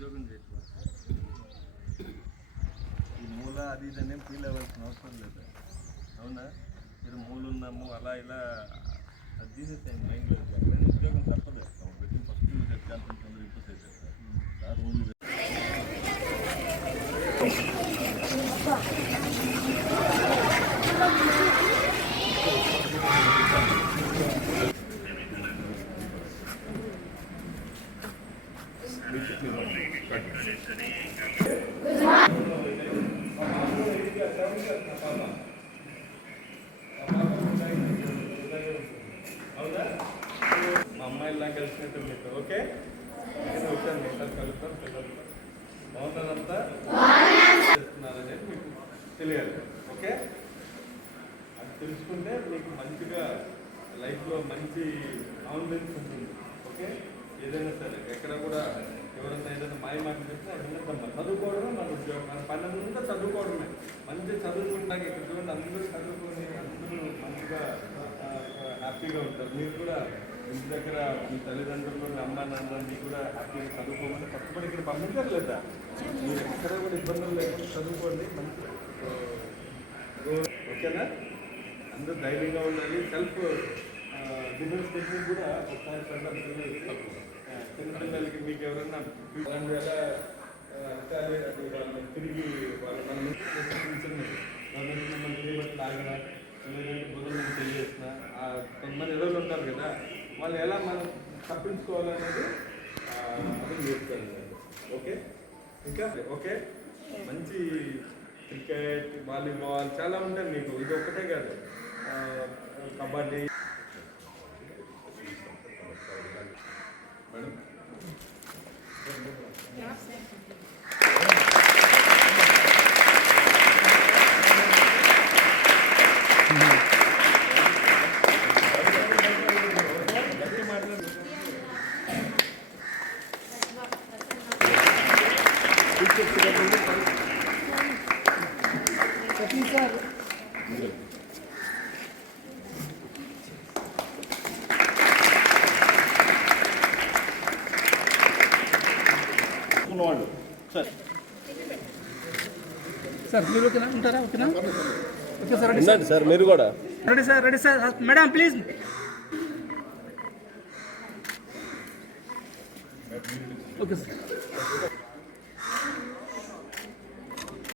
ఉద్యోగం చేయట్లేదు. ఈ మూల అది ఇదనేం ఫీల్ అవ్వాల్సిన అవసరం లేదు. అవునా, మీరు మూలున్నాము అలా ఇలా అది తీసేసాను మైండ్లో. ఉద్యోగం తప్పదు. పెట్టిన ఫస్ట్ ఎగ్జాంపుల్ తొందర ఇంప్రెస్ అవుతారు సార్. రూల్ మా అమ్మాయిలా కలిసినట్టు మీకు ఓకే. నేను వచ్చాను సార్, కలుగుతాం పిల్లలు బాగుంటుందంతా చేస్తున్నారనేది మీకు తెలియాలి. ఓకే, అది తెలుసుకుంటే మీకు మంచిగా లైఫ్లో మంచి కాన్ఫిడెన్స్ ఉంటుంది. ఓకే, ఏదైనా సరే ఎక్కడ కూడా ఎవరైనా ఏదైనా మాయమాట చెప్తే అది వినద్దమ్మా. చదువుకోవడమే మన ఉద్యోగం, మన పని అంతా చదువుకోవడమే. మంచి చదువుకుంటాక ఇక్కడ చూడండి, అందరూ చదువుకొని అందరూ మంచిగా హ్యాపీగా ఉంటారు. మీరు కూడా ఇంటి దగ్గర మీ తల్లిదండ్రులు, మీ అమ్మ నాన్న మీకు కూడా హ్యాపీగా చదువుకోమని కష్టపడి ఇక్కడ పంపించారు లేదా? మీరు ఎక్కడ కూడా ఇబ్బందులు లేకుండా చదువుకోండి మంచిగా. ఓకేనా? అందరూ ధైర్యంగా ఉండాలి. సెల్ఫ్ డిఫెన్స్ టెక్నిక్ కూడా ఒకసారి చిన్నపిల్లలకి మీకు ఎవరన్నా వాళ్ళు ఎలా అడగాలి, అది వాళ్ళని తిరిగి వాళ్ళు మన బట్టి ఆగినా లేదంటే బుధం నుంచి తెలియజేసిన కొంతమంది ఎడవలు ఉంటారు కదా, వాళ్ళు ఎలా మనం తప్పించుకోవాలనేది అది నేర్చుకోవాలి. ఓకే, ఇంకా ఓకే, మంచి క్రికెట్, వాలీబాల్ చాలా ఉంటాయి మీకు. ఇది ఒక్కటే కాదు, కబడ్డీ. మేడం వాళ్ళు సార్ మీరు ఓకేనా ఉంటారా? ఓకేనా? Okay sir, ready sir. మీరు కూడా ready sir. Ready sir. Madam please. Okay sir.